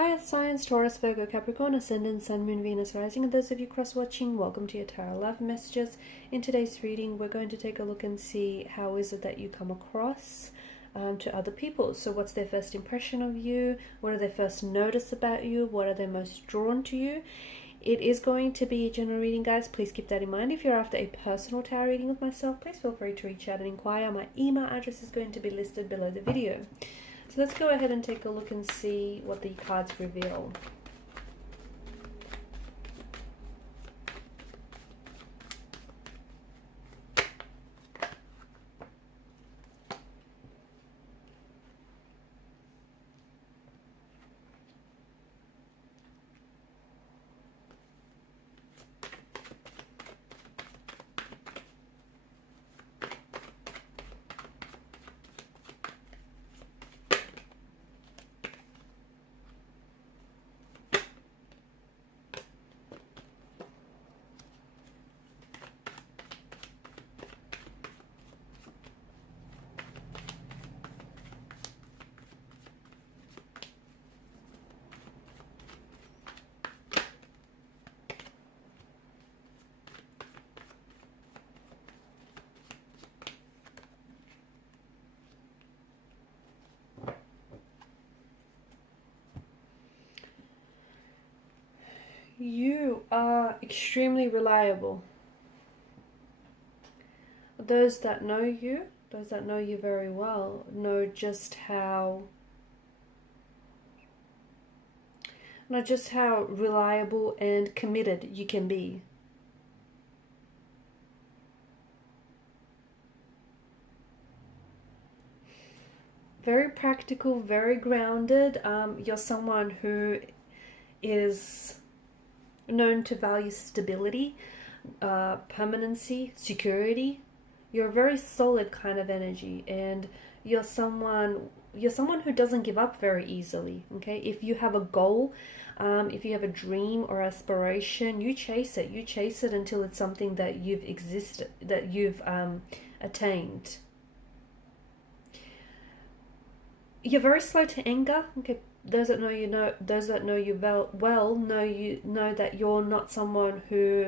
Hi, Earth Signs, Taurus, Virgo, Capricorn, Ascendant, Sun, Moon, Venus, Rising, and those of you cross-watching, welcome to your Tarot Love Messages. In today's reading, we're going to take a look and see how is it that you come across to other people. So what's their first impression of you? What do they first notice about you? What are they most drawn to you? It is going to be a general reading, guys. Please keep that in mind. If you're after a personal tarot reading with myself, please feel free to reach out and inquire. My email address is going to be listed below the video. So let's go ahead and take a look and see what the cards reveal. You are extremely reliable. Those that know you very well, know just how reliable and committed you can be. Very practical, very grounded. You're someone who is known to value stability, permanency, security. You're a very solid kind of energy, and you're someone who doesn't give up very easily. Okay, if you have a goal, if you have a dream or aspiration, you chase it. You chase it until it's something that you've attained. You're very slow to anger. Okay, those that know you know that you're not someone who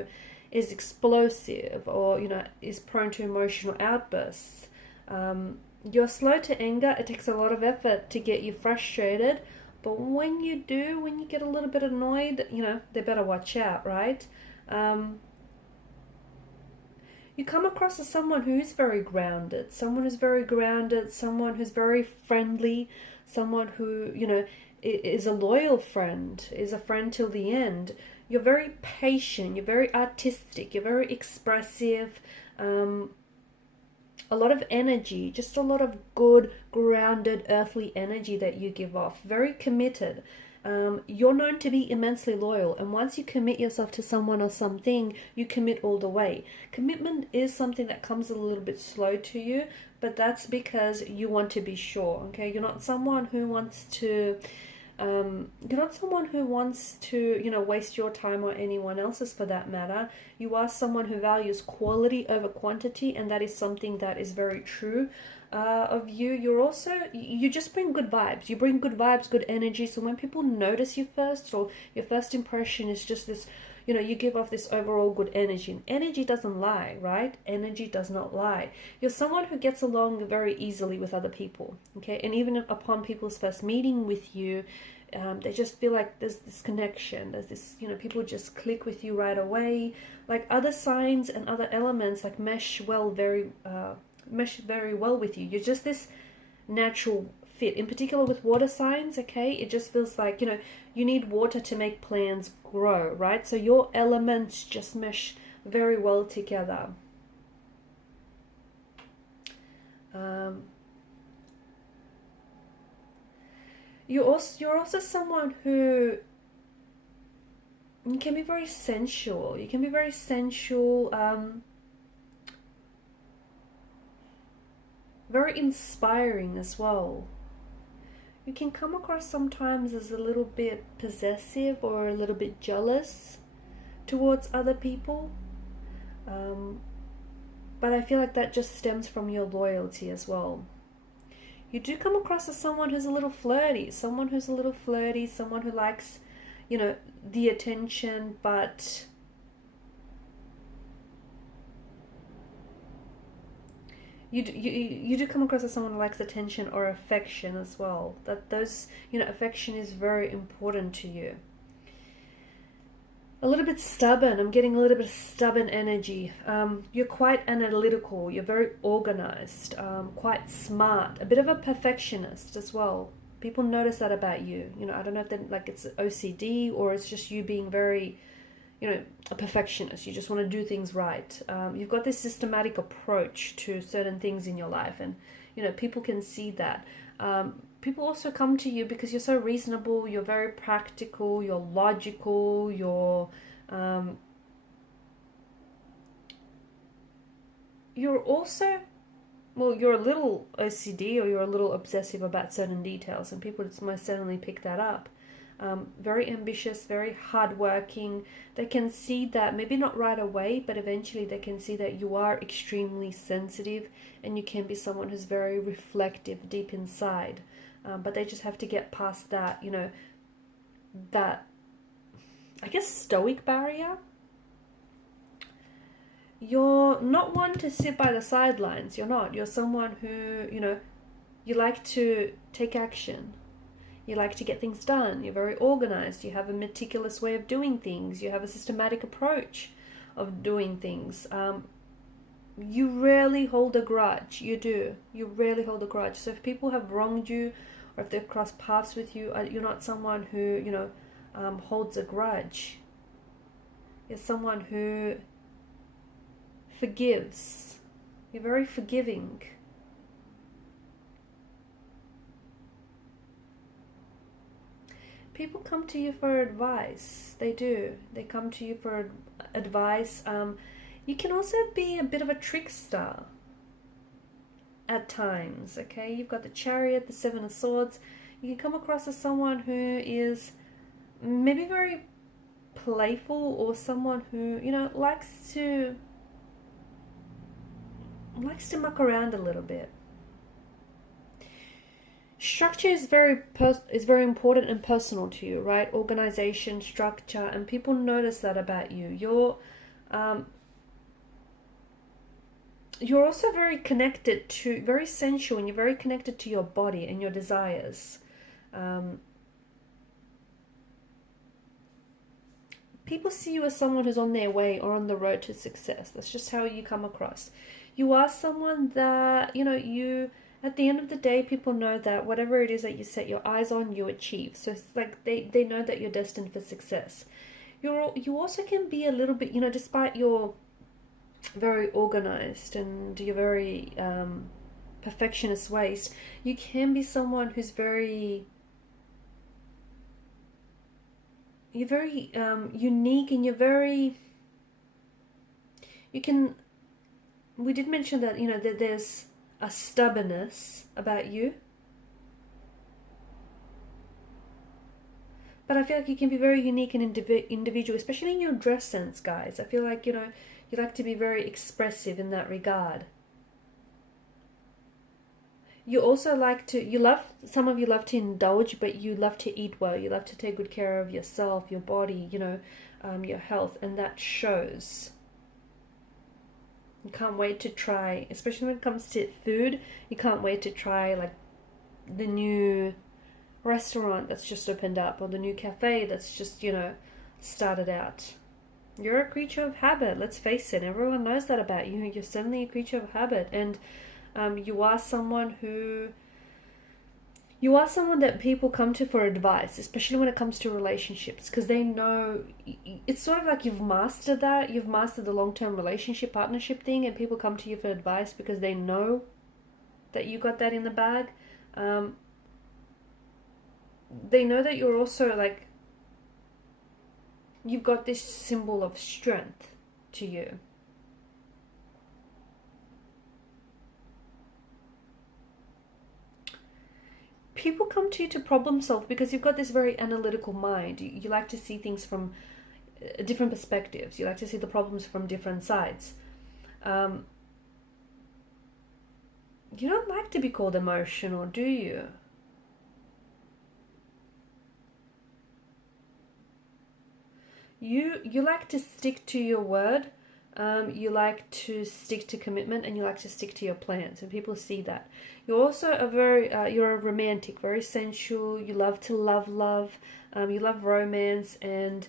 is explosive or is prone to emotional outbursts. You're slow to anger. It takes a lot of effort to get you frustrated, but when you get a little bit annoyed, they better watch out, right? You come across as someone who is very grounded, someone who's very friendly, someone who, is a loyal friend, is a friend till the end. You're very patient, you're very artistic, you're very expressive, a lot of energy, just a lot of good, grounded, earthly energy that you give off. Very committed. You're known to be immensely loyal, and once you commit yourself to someone or something, you commit all the way. Commitment is something that comes a little bit slow to you, but that's because you want to be sure. Okay, you're not someone who wants to waste your time or anyone else's for that matter. You are someone who values quality over quantity, and that is something that is very true of you. You just bring good vibes. You bring good vibes, good energy. So when people notice you first, or your first impression is just this, you give off this overall good energy. And energy doesn't lie, right? Energy does not lie. You're someone who gets along very easily with other people, okay? And even upon people's first meeting with you, they just feel like there's this connection. There's this, people just click with you right away. Like other signs and other elements like mesh very well with you. You're just this natural fit. In particular with water signs, okay, it just feels like, you need water to make plants grow, right? So your elements just mesh very well together. You're also someone who you can be very sensual. You can be very sensual, very inspiring as well. You can come across sometimes as a little bit possessive or a little bit jealous towards other people. But I feel like that just stems from your loyalty as well. You do come across as someone who's a little flirty, someone who likes, you know, the attention, but you do come across as someone who likes attention or affection as well. That those, you know, affection is very important to you. A little bit stubborn. I'm getting a little bit of stubborn energy. You're quite analytical. You're very organized. Quite smart. A bit of a perfectionist as well. People notice that about you. You know, I don't know if they're, like, it's OCD or it's just you being very, you know, a perfectionist. You just want to do things right. You've got this systematic approach to certain things in your life, and, you know, people can see that. People also come to you because you're so reasonable, you're very practical, you're logical, you're also, well, you're a little OCD or you're a little obsessive about certain details, and people most certainly pick that up. Very ambitious, very hardworking. They can see that, maybe not right away, but eventually they can see that you are extremely sensitive and you can be someone who's very reflective deep inside. But they just have to get past that, you know, that, I guess, stoic barrier. You're not one to sit by the sidelines. You're not. You're someone who, you know, you like to take action. You like to get things done. You're very organized. You have a meticulous way of doing things. You have a systematic approach of doing things. You rarely hold a grudge. You do. You rarely hold a grudge. So if people have wronged you, or if they've crossed paths with you, you're not someone who, you know, holds a grudge. You're someone who forgives. You're very forgiving. People come to you for advice. They do. They come to you for advice. You can also be a bit of a trickster at times, okay? You've got the Chariot, the Seven of Swords. You can come across as someone who is maybe very playful, or someone who, you know, likes to muck around a little bit. Structure is very important and personal to you, right? Organization, structure, and people notice that about you. You're also very connected to, very sensual, and you're very connected to your body and your desires. People see you as someone who's on their way or on the road to success. That's just how you come across. You are someone that, you know, at the end of the day, people know that whatever it is that you set your eyes on, you achieve. So it's like they know that you're destined for success. You also can be a little bit, you know, despite your very organized and your very perfectionist ways, you can be someone who's you're very unique, and we did mention that, you know, that there's a stubbornness about you, but I feel like you can be very unique and individual, especially in your dress sense, guys. I feel like, you know, you like to be very expressive in that regard. You also some of you love to indulge, but you love to eat well. You love to take good care of yourself, your body, you know, your health, and that shows. You can't wait to try, especially when it comes to food, you can't wait to try, like, the new restaurant that's just opened up, or the new cafe that's just, you know, started out. You're a creature of habit, let's face it. Everyone knows that about you. You're certainly a creature of habit, and you are someone that people come to for advice, especially when it comes to relationships, because they know, it's sort of like you've mastered that. You've mastered the long-term relationship, partnership thing, and people come to you for advice because they know that you got that in the bag. They know that you're also, like, you've got this symbol of strength to you. People come to you to problem solve because you've got this very analytical mind. You like to see things from different perspectives. You like to see the problems from different sides. You don't like to be called emotional, do you? You like to stick to your word. You like to stick to commitment, and you like to stick to your plans, and people see that. You're also a very you're a romantic, very sensual. You love to love. You love romance, and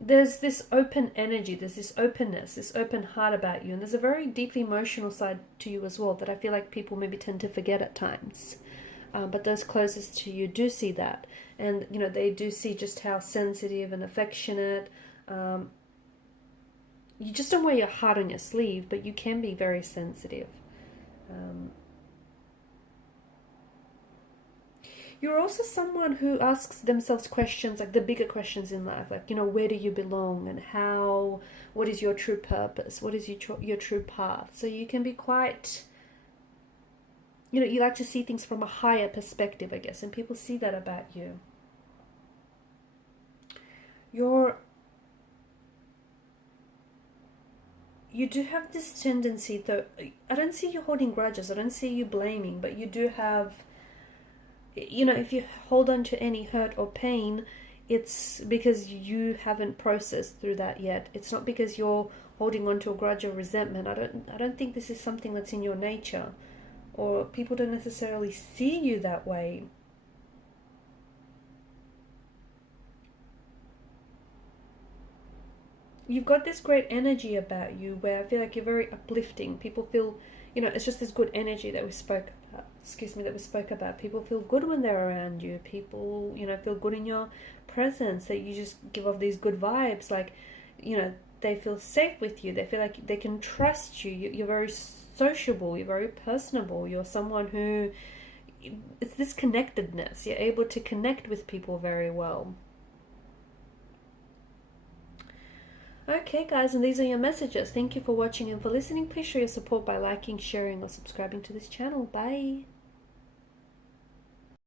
there's this open energy, there's this openness, this open heart about you, and there's a very deeply emotional side to you as well that I feel like people maybe tend to forget at times. But those closest to you do see that, and you know, they do see just how sensitive and affectionate. You just don't wear your heart on your sleeve, but you can be very sensitive. Um, you're also someone who asks themselves questions, like the bigger questions in life, like, you know, where do you belong, and how, what is your true purpose, what is your true path. So you can be quite, you know, you like to see things from a higher perspective, I guess, and people see that about you. You do have this tendency, though, I don't see you holding grudges, I don't see you blaming, but you do have, you know, if you hold on to any hurt or pain, it's because you haven't processed through that yet. It's not because you're holding on to a grudge or resentment. I don't think this is something that's in your nature, or people don't necessarily see you that way. You've got this great energy about you where I feel like you're very uplifting. People feel, you know, it's just this good energy that we spoke about. Excuse me, that we spoke about. People feel good when they're around you. People, you know, feel good in your presence. That you just give off these good vibes. Like, you know, they feel safe with you. They feel like they can trust you. You're very sociable. You're very personable. You're someone who, it's this connectedness. You're able to connect with people very well. Okay guys, and these are your messages. Thank you for watching and for listening. Please show your support by liking, sharing or subscribing to this channel. Bye.